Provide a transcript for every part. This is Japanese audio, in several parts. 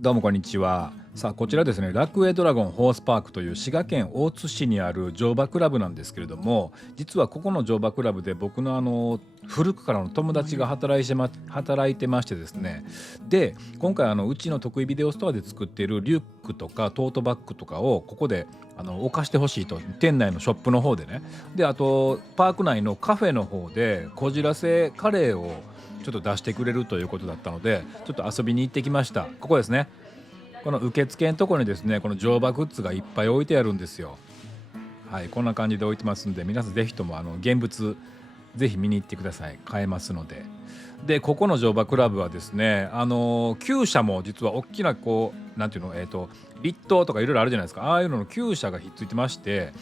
どうもこんにちは。さあこちらですね、ラクエドラゴンホースパークという滋賀県大津市にある乗馬クラブなんですけれども、実はここの乗馬クラブで僕の古くからの友達が働いてましてですね、で今回うちの得意ビデオストアで作っているリュックとかトートバッグとかをここで置かしてほしいと、店内のショップの方でね、であとパーク内のカフェの方でこじらせカレーをちょっと出してくれるということだったので、ちょっと遊びに行ってきました。ここですね。この受付のところにですね、この乗馬グッズがいっぱい置いてあるんですよ。はい、こんな感じで置いてますんで、皆さんぜひとも現物ぜひ見に行ってください。買えますので。でここの乗馬クラブはですね、厩舎も実は大きなこうなんていうの、立東とかいろいろあるじゃないですか。ああいうのの厩舎がひっついてまして、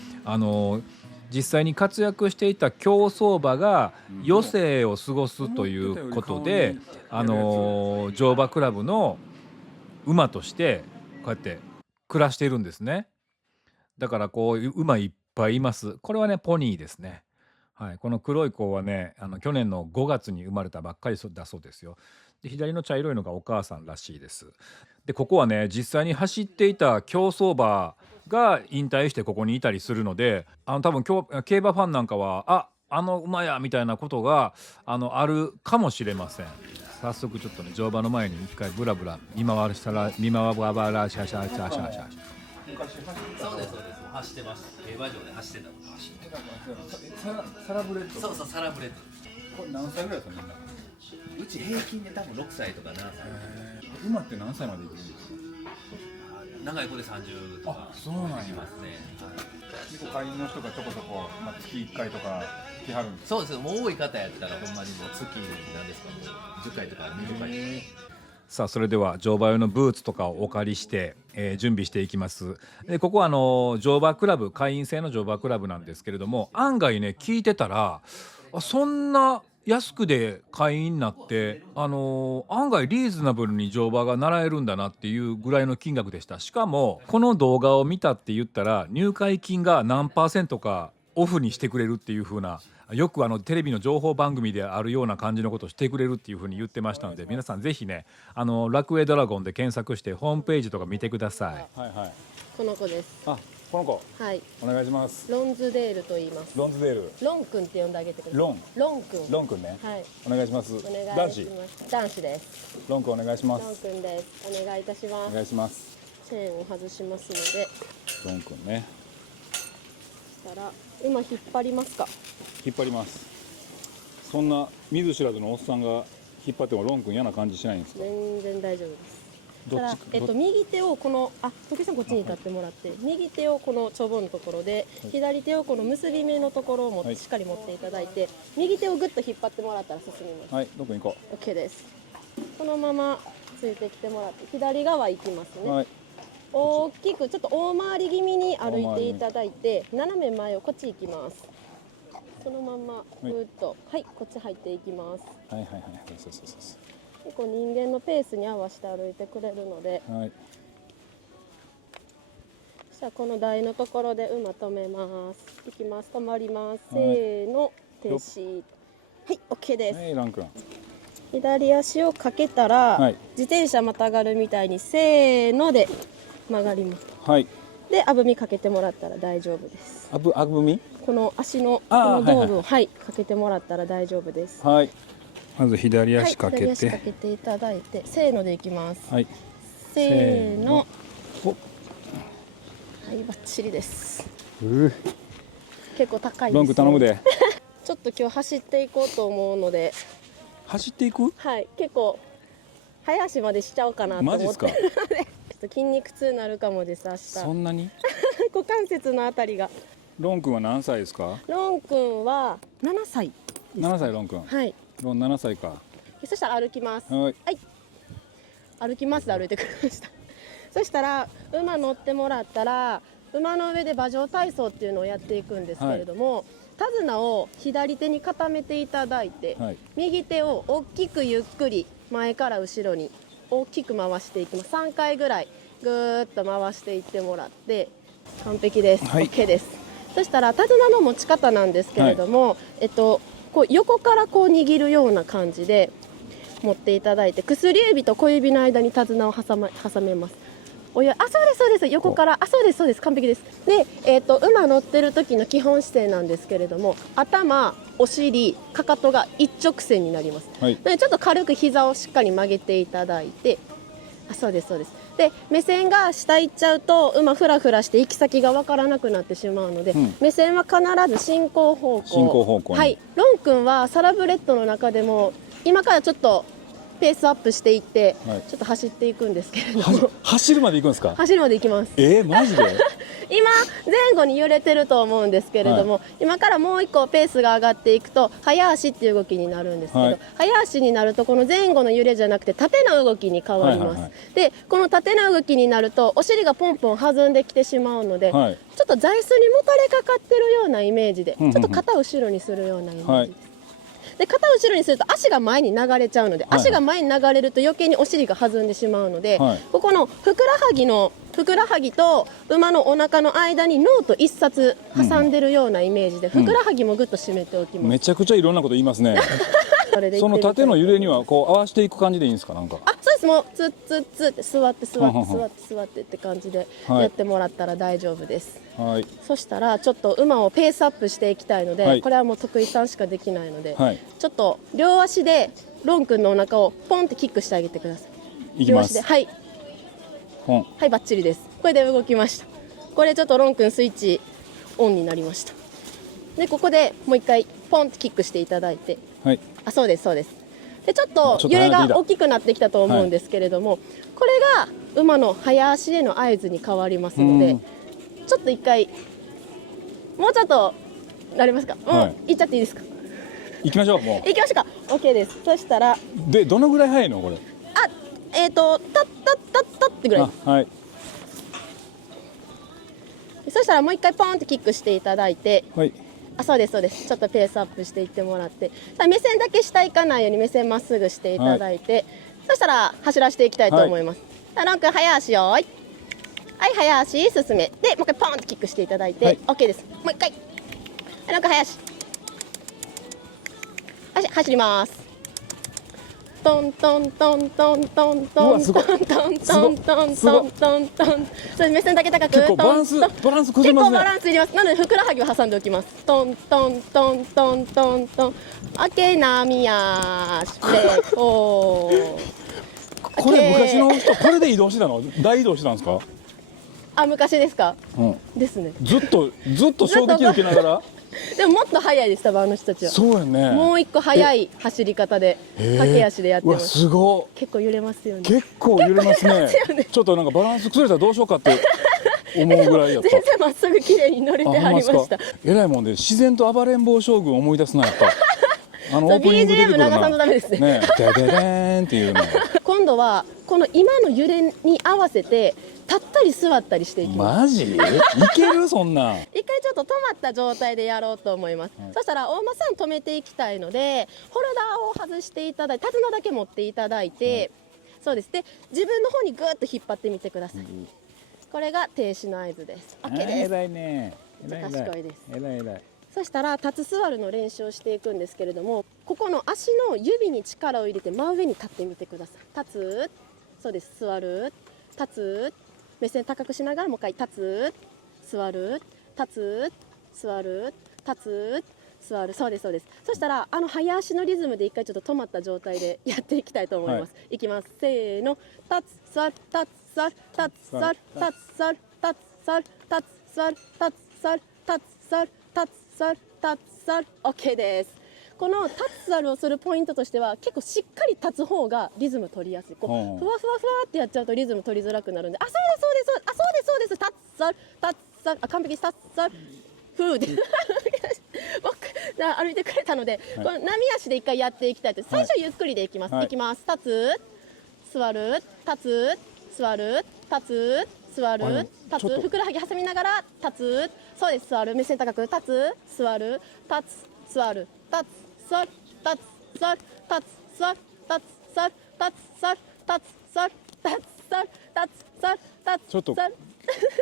実際に活躍していた競走馬が余生を過ごすということで、乗馬クラブの馬としてこうやって暮らしているんですね。だからこういう馬いっぱいいます。これはねポニーですね。はい、この黒い子はね去年の5月に生まれたばっかりだそうですよ。で左の茶色いのがお母さんらしいです。でここはね実際に走っていた競走馬が引退してここにいたりするので、多分競馬ファンなんかはあの馬やみたいなことがあるかもしれません。早速ちょっとね乗馬の前に一回ブラブラ見回らシャシャシャシャシャシャシャ。そうです。走ってました。競馬場で走ってた。サラブレッド。そうそう、サラブレッド。これ何歳ぐらいですかみんな。うち平均で多分6歳とか7歳。馬って何歳までいくんですか。長い子で30とか。そうなんや。いますね。結構会員の人がちょこちょこ、月1回とか来はるんです。そうですよ。もう多い方やったらほんまにもう月なんですか、もう10回とか20回とか。さあそれでは乗馬用のブーツとかをお借りして、準備していきます。でここは乗馬クラブ、会員制の乗馬クラブなんですけれども、案外ね聞いてたらそんな安くで会員になって、案外リーズナブルに乗馬が習えるんだなっていうぐらいの金額でした。しかもこの動画を見たって言ったら入会金が何%かオフにしてくれるっていう風な、よくテレビの情報番組であるような感じのことをしてくれるっていう風に言ってましたので、皆さんぜひねラクエドラゴンで検索してホームページとか見てください。はいはい。この子です。この子。はい。お願いします。ロンズデールと言います。ロンズデール。ロン君って呼んであげてください。ロン君。ロン君ね。はい。お願いします。お願い男子。します。男子です。ロン君お願いしまロンす。君です。お願いいたしまおす。願いします。チェーンを外しますので。ロン君ね。そしたら馬引っ張りますか。引っ張ります。そんな見ず知らずのおっさんが引っ張ってもロン君嫌な感じしないんですか。全然大丈夫です。どっちただ右手をこの時さんこっちに立ってもらって、右手をこのちょぼのところで、左手をこの結び目のところをしっかり持っていただいて、右手をぐっと引っ張ってもらったら進みます。はい、ロン君行こ OK です。このままついてきてもらって左側行きますう。ね。はい。大きくちょっと大回り気味に歩いていただいて、斜め前をこっち行きます。そのままぐっとこっち入っていきます。はいはいはい。そう。結構人間のペースに合わせて歩いてくれるので、はい。そしたらこの台のところで馬止めます。行きます。止まります。せはいーの、停止。はい、OK です。はい、ロン君。左足をかけたら、はい自転車またがるみたいにせーので曲がります。はい。で、あぶみかけてもらったら大丈夫です。あぶみ。この足のこの道具をかけてもらったら大丈夫です。はい。まず左足かけ左足かて。けていただいて、せーのでいきます。はい。せーの。お。はい、バッチリです。う。結構高いですよ。ロン君頼むで。ちょっと今日走っていこうと思うので、走っていく。はい、結構早足までしちゃおうかなと思ってるので、マジっすか。ちょっと筋肉痛になるかもです。明そんなに。日股関節のあたりが。ロン君は何歳ですか。ロン君は7歳。7歳ロン君。はい。ロン7歳か。そしたら歩きます。はい。歩きますで歩いてくれました。そしたら馬乗ってもらったら、馬の上で馬上体操っていうのをやっていくんですけれども、手綱を左手に固めていただいて、はい。右手を大きくゆっくり前から後ろに大きく回していきます。3回ぐらいぐーっと回していってもらって完璧です。はい OK です。そしたら手綱の持ち方なんですけれども、こう横からこう握るような感じで、持っていただいて、薬指と小指の間に手綱を挟めます。そうですそうです、横から、そうですそうです、完璧です。で、馬乗ってる時の基本姿勢なんですけれども、頭、お尻、かかとが一直線になります。はい。でちょっと軽く膝をしっかり曲げていただいて、そうですそうです。で目線が下行っちゃうと馬フラフラして行き先が分からなくなってしまうので、目線は必ず進行方向。進行方向に。はい。ロン君はサラブレッドの中でも今からちょっとペースアップしていって、はいちょっと走っていくんですけれども、走るまで行くんですか？走るまで行きます。マジで？今前後に揺れてると思うんですけれども、今からもう一個ペースが上がっていくと早足っていう動きになるんですけど、はい、早足になるとこの前後の揺れじゃなくて縦の動きに変わります。でこの縦の動きになるとお尻がポンポン弾んできてしまうので、はい、ちょっと座椅子にもたれかかってるようなイメージで、ちょっと肩後ろにするようなイメージです。で肩後ろにすると足が前に流れちゃうので、足が前に流れると余計にお尻が弾んでしまうので、ここのふくらはぎと馬のお腹の間にノート一冊挟んでるようなイメージで、ふくらはぎもぐっと締めておきます。めちゃくちゃいろんなこと言いますね。その縦の揺れにはこう合わせていく感じでいいんですか？なんかそうです。もうツッツッツッって座ってって感じでやってもらったら大丈夫です。はい。そしたらちょっと馬をペースアップしていきたいので、これはもう徳井さんしかできないので、ちょっと両足でロン君のお腹をポンってキックしてあげてください。いきます。両足で、はいはい、バッチリです。これで動きました。これちょっとロン君スイッチオンになりました。でここでもう一回ポンってキックしていただいて、はい、そうですそうです。でちょっと揺れが大きくなってきたと思うんですけれども、これが馬の早足への合図に変わりますので、ちょっと一回もうちょっとなりますか？行っちゃっていいですか？行きましょう。もう行きましょうか。 OK です。そしたらでどのぐらい速いのこれ？タッタッタッタッってぐらいです。はい。そしたらもう一回ポンってキックしていただいて、はい。そうですそうです。ちょっとペースアップしていってもらって、目線だけ下行かないように目線まっすぐしていただいて、そしたら走らせていきたいと思います。ロン君早足よーい。はい、早足進めでもう一回ポンってキックしていただいて、OK です。もう一回。ロン君早足。走ります。トントントントントントントントントントントントントン。目線だけ高く。結構バランス崩れますね。結構バランスいります。なのでふくらはぎを挟んでおきます。トントントントントントン。OK、波足でこれ昔の人これで移動してたの？大移動してたんですか？昔ですか？ですね。ずっと衝撃受けながら。でももっと速いです、多分あの人たちは。そうやね。もう一個速い走り方で駆け足でやってます。すごい。結構揺れますよね。結構揺れますね。ちょっとなんかバランス崩れたらどうしようかって思うぐらいやった。全然まっすぐ綺麗に乗れてはりました。えらいもんで自然と暴れん坊将軍を思い出すなやっぱ。オープニング出てくるな。BGM 流さんのためですね。ね、デデデーンっていうの。今度はこの今の揺れに合わせて立ったり座ったりしていきます。マジ？いけるそんな。一回ちょっと止まった状態でやろうと思います。そしたら大間さん止めていきたいので、ホルダーを外していただいて、手綱だけ持っていただいて、そうです。で自分の方にぐーっと引っ張ってみてください。これが停止の合図です。OK です。偉いね。賢いです。偉い。そしたら立つ座るの練習をしていくんですけれども、ここの足の指に力を入れて真上に立ってみてください。立つ、そうです。座る、立つ、目線高くしながらもう一回立つ、座る、立つ、座る、立つ、座る。そうですそうです。そしたら早足のリズムで一回ちょっと止まった状態でやっていきたいと思います。いきます。せーの、立つ、座る、立つ、座る、立つ、座る、立つ、座る、立つ、座る、立つ、座る、立つ、座る、立つ、座る、立つ、座る、立つ、座る。 OK です。この立つ座るをするポイントとしては、結構しっかり立つ方がリズム取りやすい。こうふわふわふわってやっちゃうとリズム取りづらくなるんで、そうですそうですそうです、立つ座る、立つ座る、完璧です。立つ座る、ふうで僕歩いてくれたので、この波足で一回やっていきたいと。最初ゆっくりでいきます。いきます。立つ、座る、立つ、座る、立つ、座る、立つ、ふくらはぎ挟みながら立つ。そうです。座る、目線高く立つ、座る、立つ、座る、立つ、座る、立つ、座る、立つ、座る、立つ、座る、立つ、座る、立つ、座る、立つ、座る、立つ、座る、立つ。ちょっと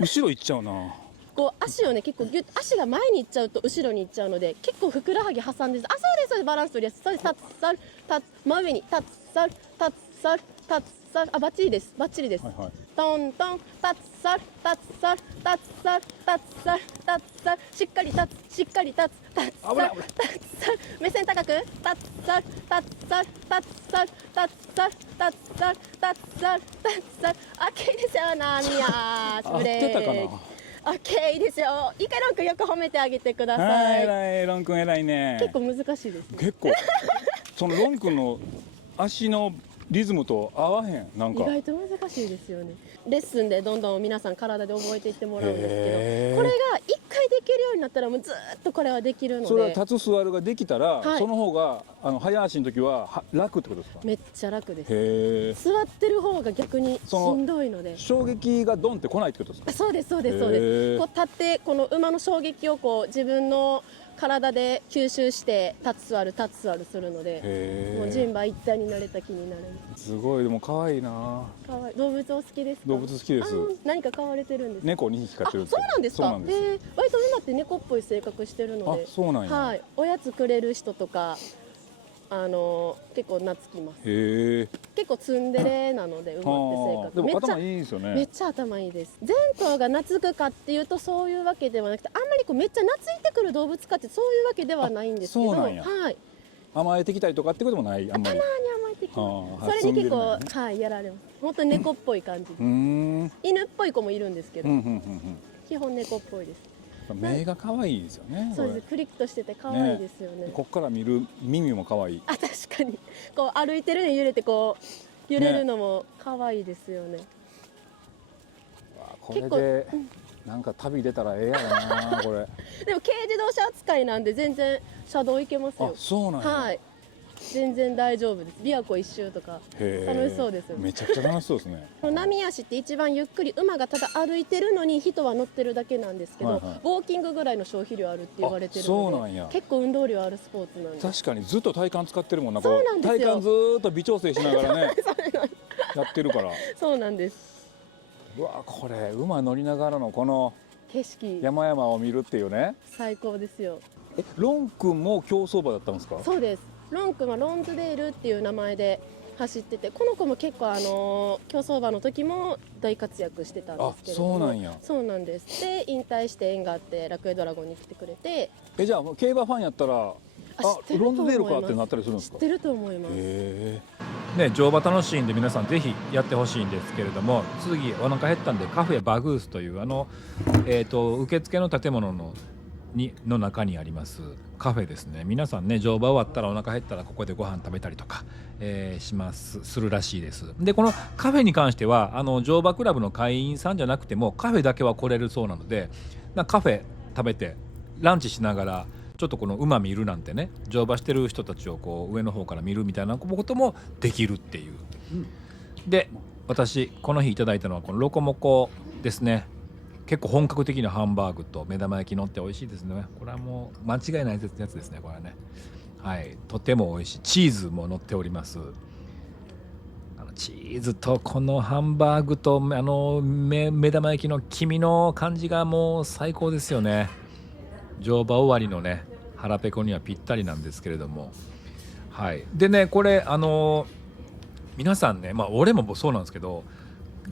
後ろ行っちゃうな。こう足をね、結構ギュッ、足が前に行っちゃうと後ろに行っちゃうので、結構ふくらはぎ挟んで、そうですそうです、バランス取りやすい。そうです。立つ、座る、立つ、真上に立つ、サルタッサルタッサル、あ、バッチリです、バッチリです、はいはい。トントンタッサルタッサルタッサルタッサルタッサル、しっかり立つ、しっかり立つ、タッサルタッサル、目線高く、タッサルタッサルタッサルタッサルタッサルタッサルタッサル、あけいですよナミヤ合ってたかな。あけいですよ。イケロン君よく褒めてあげてくだはさい、い。偉い、ロン君偉いね。結構難しいですね。結構そのロン君の足のリズムと合わへん、なん意か。外と難しいですよね。レッスンでどんどん皆さん体で覚えていってもらうんですへーけど、これが一回できるようになったらもうずっとこれはできるのそれはで、立つ座るができたら、はいその方が早足の時は楽ってことですか。めっちゃ楽です。へえ。座ってる方が逆にしんどいので。衝撃がドンって来ないってことですか。そうですそうですそうでへーす。こう立ってこの馬の衝撃をこう自分の体で吸収して立つ座る立つ座るするので、へもう人馬一体になれた気になる。すごい、でも可愛いな。かわいい。動物お好きですか？動物好きです。何か飼われてるんですか？猫2匹飼ってるんですそけど。うなんですか。そうなんです。割と馬って猫っぽい性格してるのあ、で、そうなんや。はい、おやつくれる人とか、結構懐きます。へえ。結構ツンデレなので馬って性格でもめっちゃ頭いいですよめっね。ちゃ頭いいです。前頭が懐くかっていうとそういうわけではなくて、あんまりこうめっちゃ懐いてくる動物かってそういうわけではないんですけど、あそうなんやはい。甘えてきたりとかってこともない、あんまり。たまに甘えてきます。あーそれに結構、ツンデレはい、やられます。本当に猫っぽい感じ。うーん。犬っぽい子もいるんですけど、うんうんうん基本猫っぽいです。うん。目が可愛いですよね。そうです。クリッとしてて可愛いですよね。こっから見る耳も可愛い。あ、確かに。こう歩いてるのに揺れてこう揺れるのも可愛いですよね。これ結構でなんか旅出たらええやろなこれ。でも軽自動車扱いなんで全然車道行けますあ、よ。そうなんや。はい。全然大丈夫です。琵琶湖一周とかへー楽しそうですよね。めちゃくちゃ楽しそうですね。この波足って一番ゆっくり馬がただ歩いてるのに人は乗ってるだけなんですけど、はいはいウォーキングぐらいの消費量あるって言われてるあそうのなんやで、結構運動量あるスポーツなんで。確かにずっと体幹使ってるもんな。そうなんですよ体幹ずーっと微調整しながらねやってるから。そうなんです。うわこれ馬乗りながらのこの景色山々を見るっていうね。最高ですよ。ロン君も競走馬だったんですか。そうです。ロン君はロンズデールっていう名前で走ってて、この子も結構競走馬の時も大活躍してたんですけれども。あそうなんや。そうなんです。で引退して縁があってラクエドラゴンに来てくれて、じゃあ競馬ファンやったら知ってるとロン思いますズデールかってなったりするんですか。知ってると思います。へね、乗馬楽しいんで皆さんぜひやってほしいんですけれども、次お腹減ったんでカフェバグースという受付の建物の中にありますカフェですね。皆さんね乗馬終わったらお腹減ったらここでご飯食べたりとか、するらしいです。でこのカフェに関しては乗馬クラブの会員さんじゃなくてもカフェだけは来れるそうなので、カフェ食べてランチしながらちょっとこの馬見るなんてね、乗馬してる人たちをこう上の方から見るみたいなこともできるっていう、で私この日いただいたのはこのロコモコですね。結構本格的なハンバーグと目玉焼き乗って美味しいですね。これはもう間違いないやつですねこれはね。はい、とても美味しい。チーズも乗っております。チーズとこのハンバーグと目玉焼きの黄身の感じがもう最高ですよね。乗馬終わりのね腹ペコにはぴったりなんですけれども、はいでねこれ皆さんね、俺もそうなんですけど、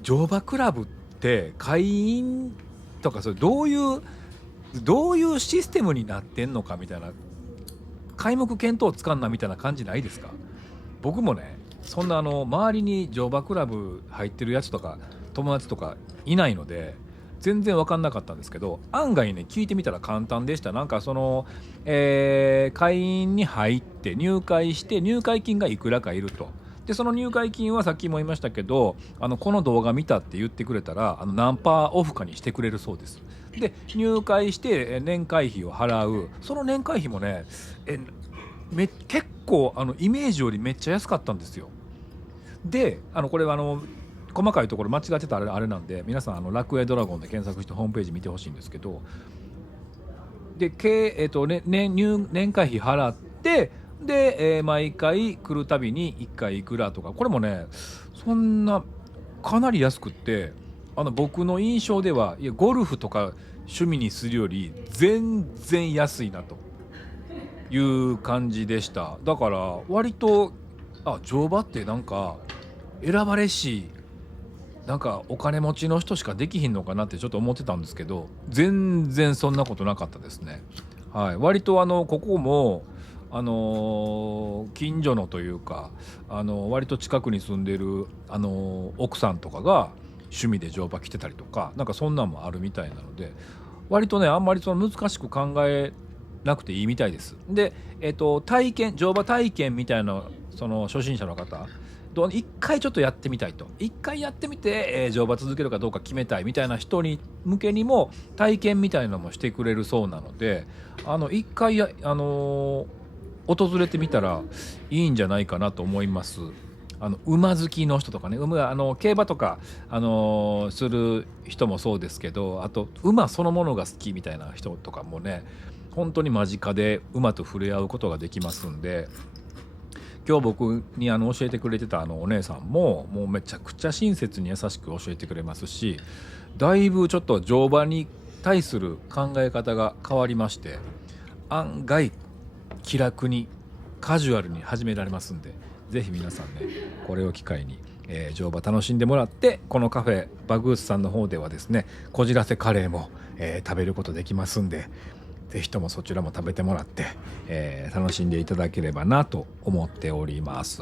乗馬クラブって会員とかそれどういうシステムになってんのかみたいな、皆目見当つかんなみたいな感じないですか。僕もねそんな周りに乗馬クラブ入ってるやつとか友達とかいないので全然分かんなかったんですけど、案外ね聞いてみたら簡単でした。なんか会員に入って入会して入会金がいくらかいると。でその入会金はさっきも言いましたけどこの動画見たって言ってくれたら何パーオフかにしてくれるそうです。で入会して年会費を払う。その年会費もね結構イメージよりめっちゃ安かったんですよ。でこれは細かいところ間違ってたらあれなんで皆さんラクエドラゴンで検索してホームページ見てほしいんですけど、で年会費払ってで、毎回来るたびに1回いくらとか、これもねそんなかなり安くって僕の印象ではいやゴルフとか趣味にするより全然安いなという感じでした。だから割と乗馬ってなんか選ばれしなんかお金持ちの人しかできひんのかなってちょっと思ってたんですけど、全然そんなことなかったですね。はい、割とここも近所のというか割と近くに住んでる奥さんとかが趣味で乗馬来てたりとか、なんかそんなんもあるみたいなので、割とねあんまりその難しく考えなくていいみたいです。で、乗馬体験みたいなその初心者の方一回ちょっとやってみたいと、一回やってみて、乗馬続けるかどうか決めたいみたいな人に向けにも体験みたいなのもしてくれるそうなので、一回訪れてみたらいいんじゃないかなと思います。馬好きの人とかね、競馬とか、する人もそうですけど、あと馬そのものが好きみたいな人とかもね、本当に間近で馬と触れ合うことができますんで、今日僕に教えてくれてたお姉さんももうめちゃくちゃ親切に優しく教えてくれますし、だいぶちょっと乗馬に対する考え方が変わりまして、案外気楽にカジュアルに始められますんで、ぜひ皆さんねこれを機会に、乗馬楽しんでもらって、このカフェバグースさんの方ではですねこじらせカレーも、食べることできますんで、ぜひともそちらも食べてもらって、楽しんでいただければなと思っております。